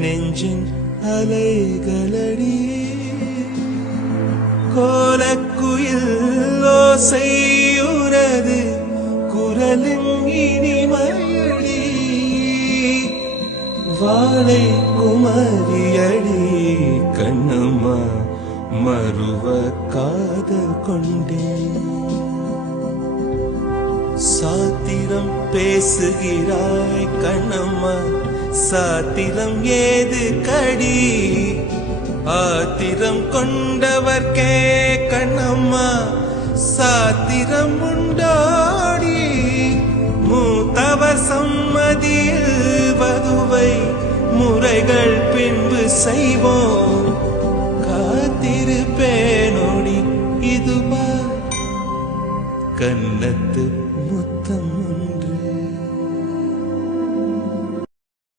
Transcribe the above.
நெஞ்சின் அலைகளடி கோலக்குயில் ஓசையுறது குரலின் இனிமையடி வாழை குமரியடி கண்ணம்மா மறுவ காதல் கொண்டே சாத்திரம் பேசுகிறாய் கண்ணம்மா சாத்திரம் ஏது கடி ஆத்திரம் கொண்டவர்க்கே கண்ணம்மா சாத்திரம் உண்டாடி மூத்தவர் சம்மதியில் வதுவை முறைகள் பின்பு செய்வோம்